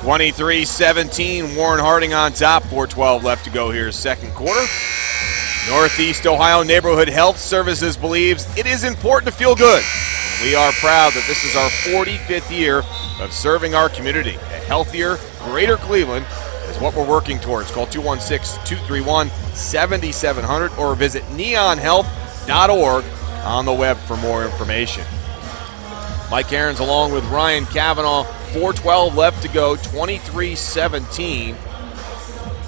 23-17, Warren Harding on top, 4:12 left to go here, second quarter. Northeast Ohio Neighborhood Health Services believes it is important to feel good. And we are proud that this is our 45th year of serving our community. A healthier, greater Cleveland is what we're working towards. Call 216-231-7700 or visit neonhealth.org on the web for more information. Mike Aarons along with Ryan Cavanaugh, 4:12 left to go, 23-17.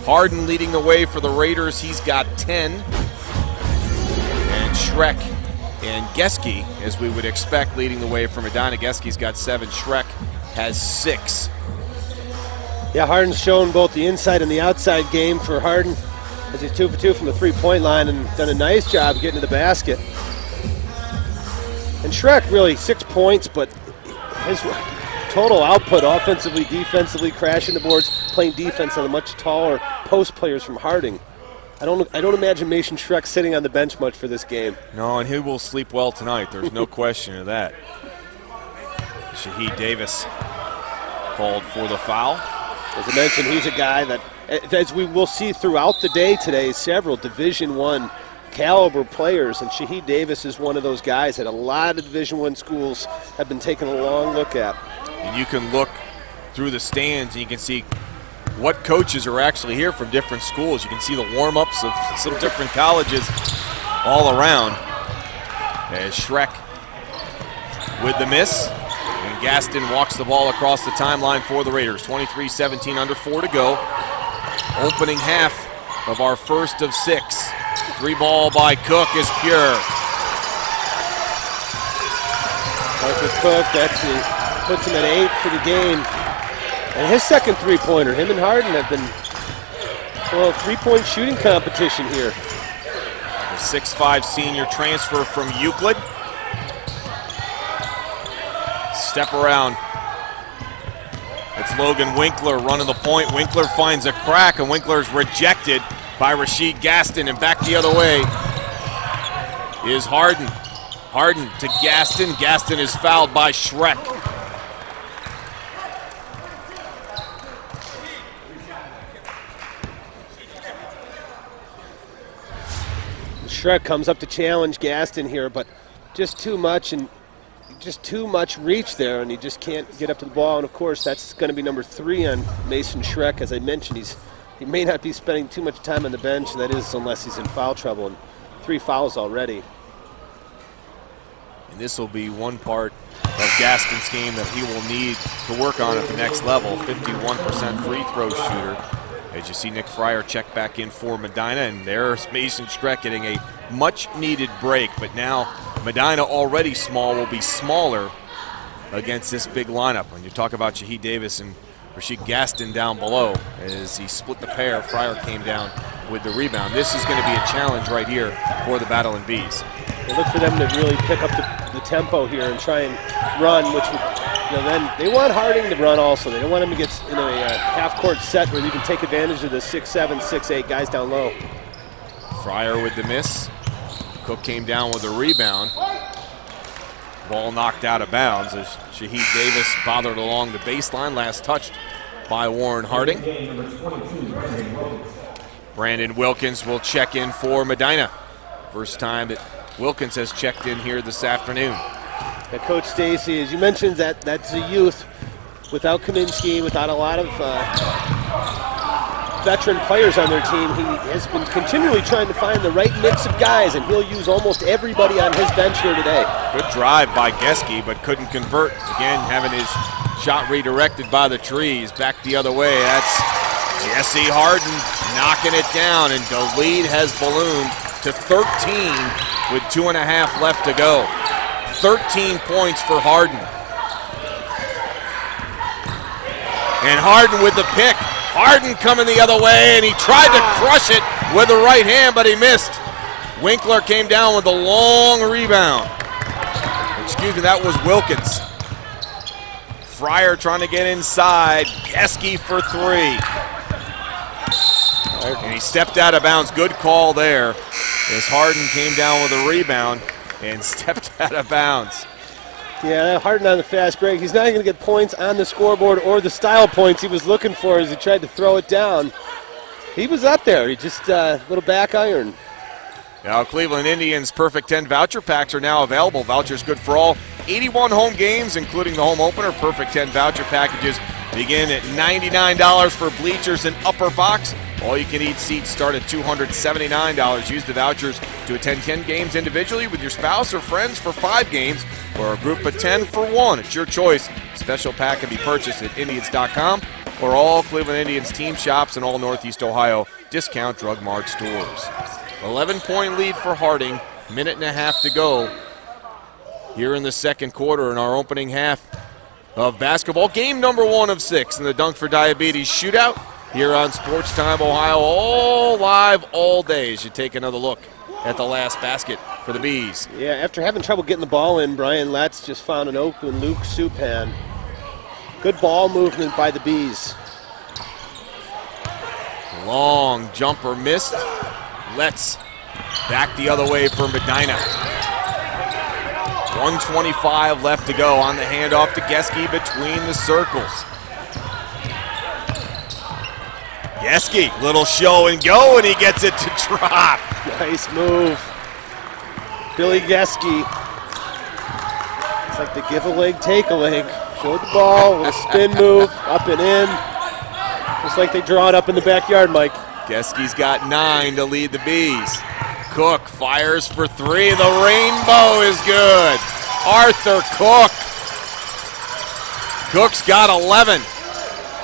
Hardin leading the way for the Raiders. He's got 10. And Schreck and Geske, as we would expect, leading the way for Medina. Geske's got 7. Schreck has 6. Yeah, Hardin's shown both the inside and the outside game for Hardin as he's 2 for 2 from the three-point line and done a nice job getting to the basket. And Schreck really 6 points, but his total output offensively, defensively, crashing the boards, playing defense on the much taller post players from Harding. I don't imagine Mason Schreck sitting on the bench much for this game. No, and he will sleep well tonight. There's no question of that. Shaheed Davis called for the foul. As I mentioned, he's a guy that, as we will see throughout the day today, several Division I caliber players, and Shaheed Davis is one of those guys that a lot of Division I schools have been taking a long look at. And you can look through the stands and you can see what coaches are actually here from different schools. You can see the warm-ups of some different colleges all around. As Schreck with the miss, and Gaston walks the ball across the timeline for the Raiders. 23-17, under 4 to go. Opening half of our first of 6. 3 ball by Cook is pure. Marcus Cook, puts him at 8 for the game. And his second three-pointer, him and Hardin have been a little three-point shooting competition here. The 6'5 senior transfer from Euclid. Step around. It's Logan Winkler running the point. Winkler finds a crack, and Winkler's rejected by Rasheed Gaston, and back the other way is Hardin. Hardin to Gaston. Gaston is fouled by Schreck. Schreck comes up to challenge Gaston here, but just too much reach there, and he just can't get up to the ball. And of course, that's going to be number 3 on Mason Schreck. As I mentioned, he may not be spending too much time on the bench. That is, unless he's in foul trouble, and 3 fouls already. And this will be one part of Gaston's game that he will need to work on at the next level. 51% free throw shooter. As you see Nick Fryer check back in for Medina, and there's Mason Schreck getting a much-needed break. But now Medina, already small, will be smaller against this big lineup. When you talk about Shaheed Davis and Rasheed Gaston down below, as he split the pair, Fryer came down with the rebound. This is going to be a challenge right here for the Battling Bees. They look for them to really pick up the tempo here and try and run, which would, then they want Harding to run also. They don't want him to get in a half-court set where you can take advantage of the 6'7", 6'8" guys down low. Fryer with the miss. Cook came down with a rebound. Ball knocked out of bounds as Shaheed Davis bothered along the baseline. Last touched by Warren Harding. Brandon Wilkins will check in for Medina. First time that Wilkins has checked in here this afternoon. And Coach Stacy, as you mentioned, that's a youth without Kaminsky, without a lot of veteran players on their team. He has been continually trying to find the right mix of guys, and he'll use almost everybody on his bench here today. Good drive by Geske, but couldn't convert. Again, having his shot redirected by the trees. Back the other way, that's Jesse Hardin knocking it down, and the lead has ballooned to 13 with 2.5 left to go. 13 points for Hardin. And Hardin with the pick. Hardin coming the other way, and he tried to crush it with the right hand, but he missed. Winkler came down with a long rebound. Excuse me, that was Wilkins. Fryer trying to get inside. Geske for 3. And he stepped out of bounds. Good call there as Hardin came down with a rebound and stepped out of bounds. Yeah, Harden on the fast break. He's not going to get points on the scoreboard or the style points he was looking for as he tried to throw it down. He was up there. He just a little back iron. Now, Cleveland Indians Perfect 10 voucher packs are now available. Vouchers good for all 81 home games, including the home opener. Perfect 10 voucher packages begin at $99 for bleachers and upper box. All-you-can-eat seats start at $279. Use the vouchers to attend 10 games individually with your spouse or friends for 5 games, or a group of 10 for 1. It's your choice. Special pack can be purchased at Indians.com or all Cleveland Indians team shops and all Northeast Ohio Discount Drug Mart stores. 11-point lead for Harding. Minute and a half to go here in the second quarter in our opening half of basketball. Game number 1 of 6 in the Dunk for Diabetes shootout here on Sports Time Ohio, all live all day as you take another look at the last basket for the Bees. Yeah, after having trouble getting the ball in, Brian Letts just found an open Luke Supan. Good ball movement by the Bees. Long jumper missed. Letts back the other way for Medina. 1:25 left to go on the handoff to Geske between the circles. Geske, little show and go, and he gets it to drop. Nice move. Billy Geske. It's like the give a leg, take a leg. Showed the ball with a spin move, up and in. Just like they draw it up in the backyard, Mike. Geske's got 9 to lead the Bees. Cook fires for 3. The rainbow is good. Arthur Cook. Cook's got 11.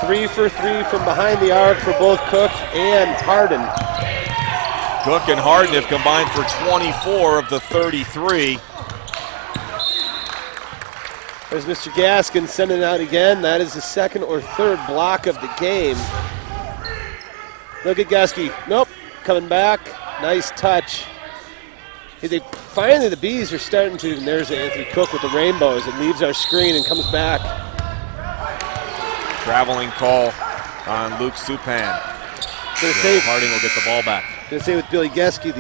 3 for 3 from behind the arc for both Cook and Harden. Cook and Harden have combined for 24 of the 33. There's Mr. Gaskin sending it out again. That is the second or third block of the game. Look at Geske. Nope, coming back. Nice touch. Finally, the Bees are starting to, and there's Anthony Cook with the rainbows. It leaves our screen and comes back. Traveling call on Luke Supan. Harding will get the ball back. I'm going to say with Billy Geske,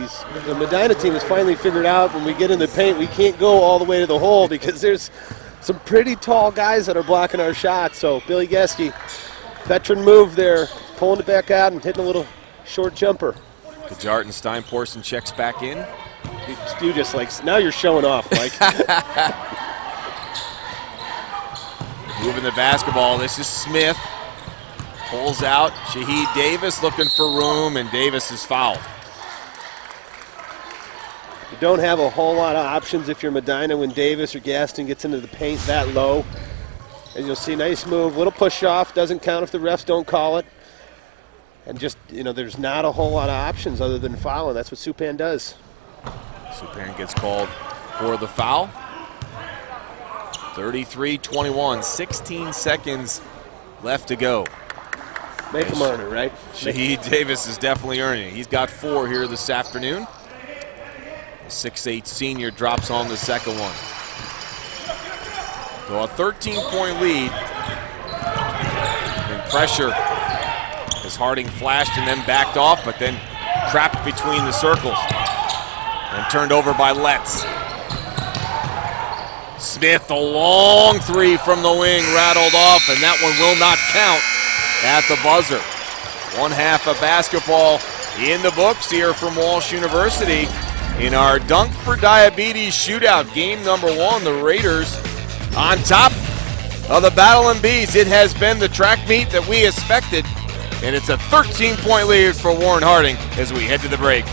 the Medina team has finally figured out when we get in the paint, we can't go all the way to the hole because there's some pretty tall guys that are blocking our shots. So Billy Geske, veteran move there, pulling it back out and hitting a little short jumper. Kajart and Steinporson checks back in. You just like, now you're showing off, Mike. Moving the basketball, this is Smith. Pulls out, Shaheed Davis looking for room, and Davis is fouled. You don't have a whole lot of options if you're Medina when Davis or Gaston gets into the paint that low. And you'll see, nice move, little push off, doesn't count if the refs don't call it. And just, there's not a whole lot of options other than fouling. That's what Supan does. Supan gets called for the foul. 33-21, 16 seconds left to go. Make him earn it, right? Shaheed Davis is definitely earning it. He's got 4 here this afternoon. The 6'8" senior drops on the second one. So a 13-point lead. And pressure as Harding flashed and then backed off, but then trapped between the circles. And turned over by Letts. Smith, a long 3 from the wing, rattled off, and that one will not count at the buzzer. One half of basketball in the books here from Walsh University in our Dunk for Diabetes shootout. Game number 1, the Raiders on top of the Battling Bees. It has been the track meet that we expected, and it's a 13-point lead for Warren Harding as we head to the break.